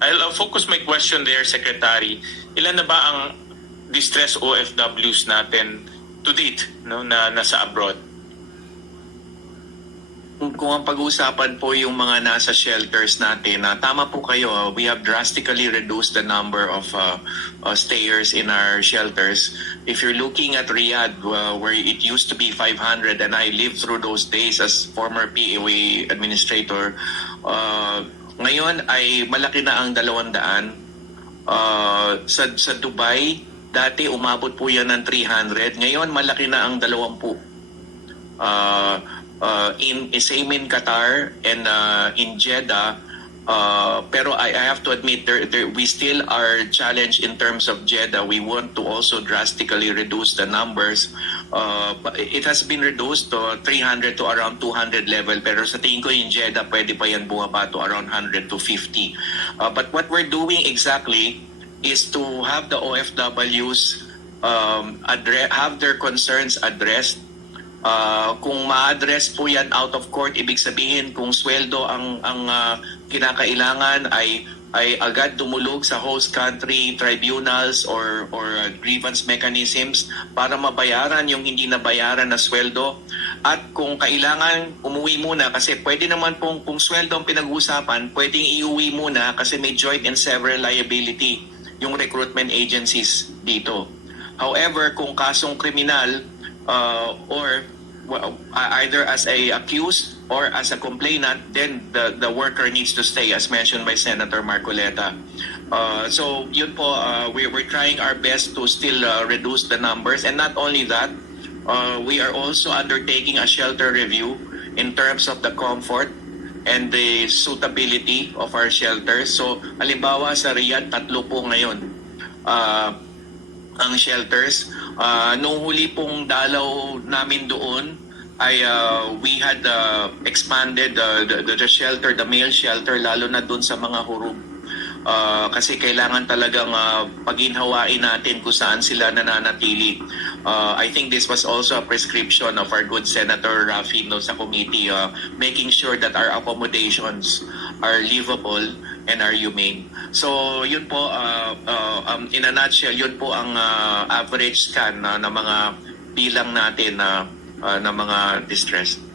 I'll uh, focus my question there, Secretary. Ilan na ba ang distress OFWs natin to date no, na nasa abroad? Kung, ang pag-uusapan po yung mga nasa shelters natin, na tama po kayo, ah, we have drastically reduced the number of uh, uh, stayers in our shelters. If you're looking at Riyadh, uh, where it used to be 500, and I lived through those days as former PAWA administrator, uh, ngayon ay malaki na ang 200. Uh, sa, sa Dubai, dati umabot po yan ng 300. Ngayon, malaki na ang 20 uh, uh, in same in Qatar and uh, in Jeddah. Uh, pero I, I have to admit, there, there, we still are challenged in terms of Jeddah. We want to also drastically reduce the numbers. Uh, it has been reduced to 300 to around 200 level. Pero sa tingin ko in Jeddah, pwede pa yan bumaba to around 100 to 50. Uh, but what we're doing exactly is to have the OFWs um, have their concerns addressed Ah, kung ma-address po yan out of court, ibig sabihin kung sweldo ang ang ah, kinakailangan ay ay agad tumulog sa host country tribunals or or ah, grievance mechanisms para mabayaran yung hindi nabayaran na sweldo. At kung kailangan umuwi muna kasi pwede naman pong kung sweldo ang pinag-uusapan pwedeng iuwi muna kasi may joint and several liability yung recruitment agencies dito. However kung kasong kriminal uh, or well, either as a accused or as a complainant, then the, the worker needs to stay, as mentioned by Senator Marcoleta. Uh, so yun po, uh, we, we're trying our best to still uh, reduce the numbers. And not only that, uh, we are also undertaking a shelter review in terms of the comfort and the suitability of our shelters. So, halimbawa sa Riyadh, tatlo po ngayon. Uh, ang shelters. Uh, nung huli pong dalaw namin doon ay uh, we had uh, expanded the, the, the shelter, the male shelter, lalo na doon sa mga hurub. Uh, kasi kailangan talagang uh, paginhawain natin kung saan sila nananatili. Uh, I think this was also a prescription of our good Senator Rafi no, sa committee, uh, making sure that our accommodations are livable and are humane. So, yun po, uh, uh, in a nutshell, yun po ang uh, average scan na ng mga bilang natin na uh, ng mga distressed.